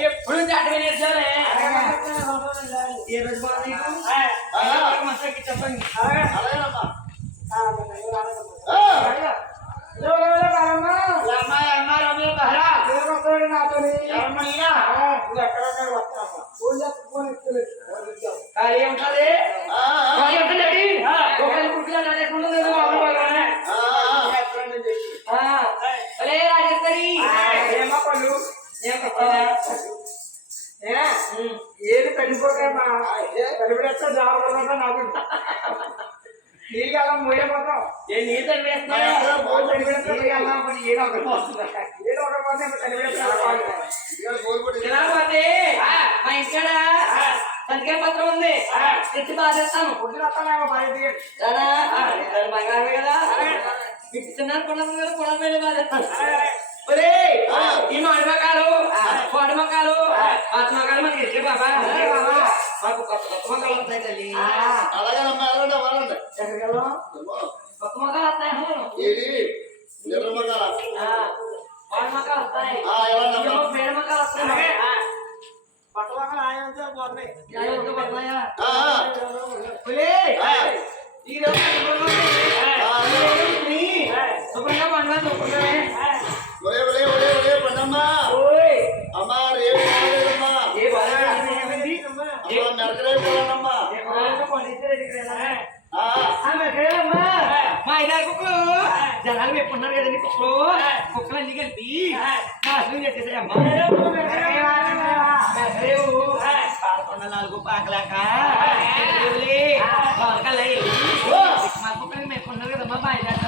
ఎప్పుడు ఏ రోజు మాస్టర్కి చెప్పండి. ఎక్కడెక్కడ వస్తామా ఏం కాదు మా ఇంటికాడ సంతకాయ పత్రం ఉంది. తెచ్చి బాధేస్తాను బంగారమే కదా. ఇస్తున్నారు కొనసం కదా కొనం మీద బాధేస్తాను మాకు కొత్త కొత్త మొక్కలు ఉంటాయి తల్లి. ஒரே ஒரே ஒரே ஒரே பண்ணம்மா அம்மா ரேவம்மா அம்மா நடக்கிறே போறேன்னம்மா జనాలు ఎప్పుడున్నారు కదండి కుక్కలు కుక్కలు అన్ని కలిపి నాశనం చేసేసారమ్మా నాలుగు పాకలాక బాగా కుక్కలకి మేపున్నారు కదమ్మా బాయిదాక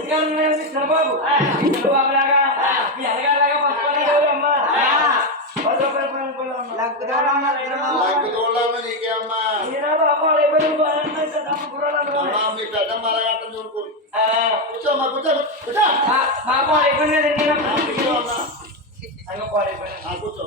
ఇంకా చంద్రబాబు చంద్రబాబు లాగా ఈ అడగాలాగా పట్టుకోవాలి ఎవరమ్మా మీ పెద్ద మరగంట చూడుకో కూర్చోమ్మా కూర్చో. కూర్చో. బాబు అయిపోయినదండి కూర్చోమ్మా కూర్చో.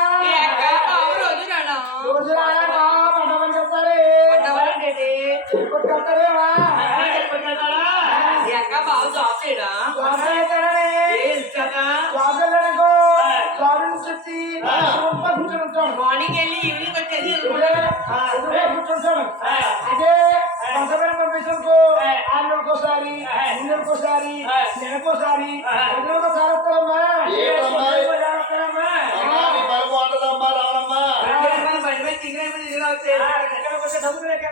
మార్నింగ్ వెళ్ళి ఈవినింగ్ వచ్చేసి అదే కొంతమంది పంపించకు ఆరు నెలకోసారి మూడు నెలకోసారి నెలకోసారి ఒకసారి డబ్బులు ఎక్కడ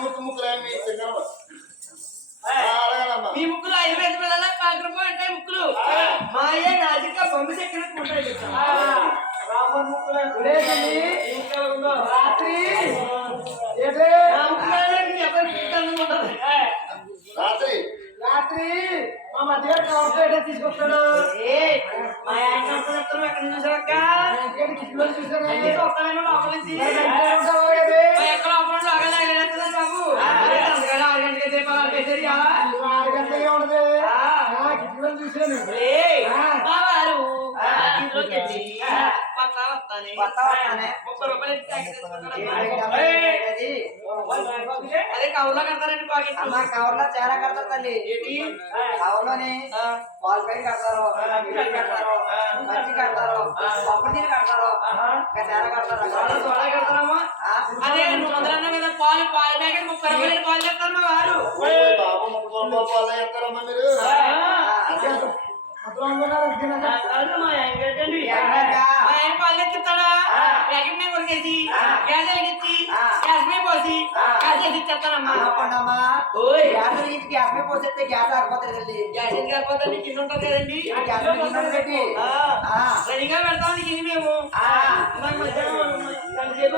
తీసుకొస్తాడు. మా ఆయన ఎక్కడ? అన్నీ చూస్తానేమో లోపల నుంచి. ఎక్కడ లోపల తగిలేస్తున్నాడు బాబు. అదే అందుకని ఆరు గంటలకి దీపాలు. ఆరు ఉండదు. చూశాను. ముప్పై రూపాయలు అదే కవర్లో కడతారండి కవర్లో చాలా కడతారు తల్లి. ఏంటి? కవర్లోని ఆ, పాలు పైన కడతారు కడతారు మజ్జి కడతారు పప్పు నీళ్ళు కడతారు ఇంకా చాలా కడతారు. సోడా కడతారమ్మా. అదే నువ్వు వందలు అన్నావు కదా పాలు పాలు ప్యాకెట్ ముప్పై రూపాయలు పాలు చెప్తారు మా వారు. బాబు ముక్కు బాబు అలా చేస్తారమ్మా మీరు. అనుకున్నారు మా? మా ఆయన పాలు తెచ్చిస్తాడా ప్యాకెట్ మీద కొరికేసి గ్యాస్ వెలిగించి ఆ. గ్యాస్ మీద పోసి గ్యాస్ వేసి ఇచ్చేస్తానమ్మా ఆపండమ్మా ఓయ్ గ్యాస్ వెలిగించి గ్యాస్ మీద పోసేస్తే గ్యాస్ ఆరిపోతుంది తల్లి గ్యాస్ ఎందుకు కాకపోతే కింద ఉంటుంది కదండి గ్యాస్ మీద గిన్నెలు పెట్టి రెడీగా పెడతాం కింద మేము ఆ. నాకు మధ్యాహ్నం గంట సేపు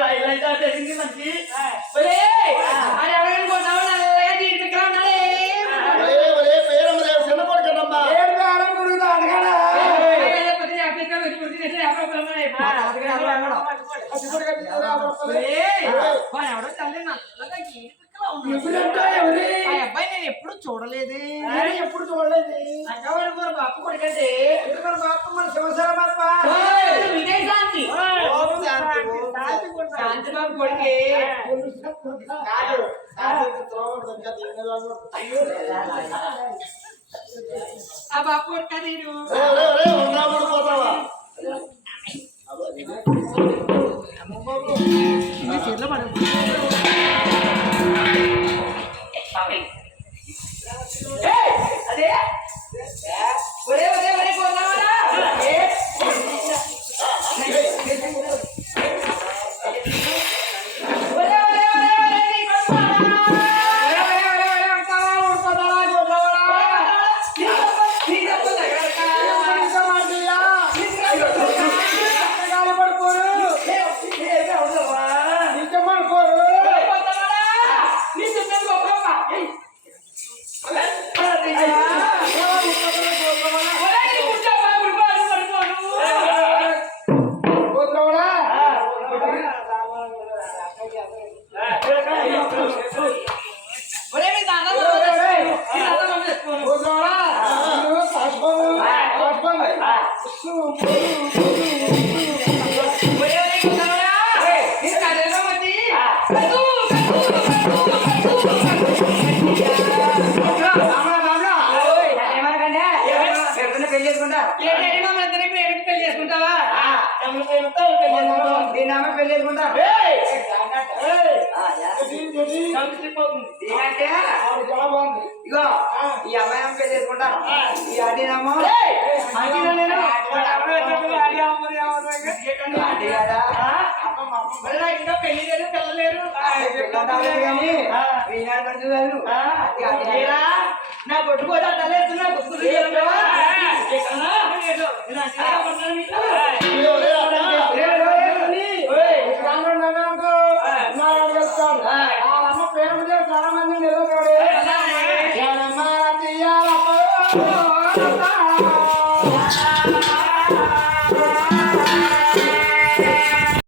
రైలైతే చేసింది మంచి ఒలే అది ఎవరికైనా పోతావు నల్లగా చీపిక్కలా ఉన్నాడే ఒరే ఒరే పేరమ్మ దేవ చిన్న కొడుకనమ్మా ఏడు కారం గురుగుతా అడగాడా? మా రాత్రికి అసలు వెళ్ళడం. అది కూడా కట్టించుకురా, వస్తుంది. ఎప్పుడంటే ఎవరి? అబ్బాయి నేను ఎప్పుడు చూడలేదు. నేను ఎప్పుడు చూడలేదు? బాపు కొడుకంటే. అత్త మన శివసేన బాప్ప. విజయశాంతి ఓం శాంతి, ఓం శాంతి కొడుకు. శాంతి బాబు. కొడుకే కాదు. కాదు, త్రోవ ఇంకా తినేదాన్ని. ఆ బాపు కొడుక నేను. ఒరే ఒరే ఇగో ఈ అమ్మాయి పెళ్ళి చేసుకుంటా? ఈ అడినామో ఇంకా పెళ్ళి లేరు పిల్లలేరు నా కొట్టుకోదా తల్లేస్తున్నా గుర్తు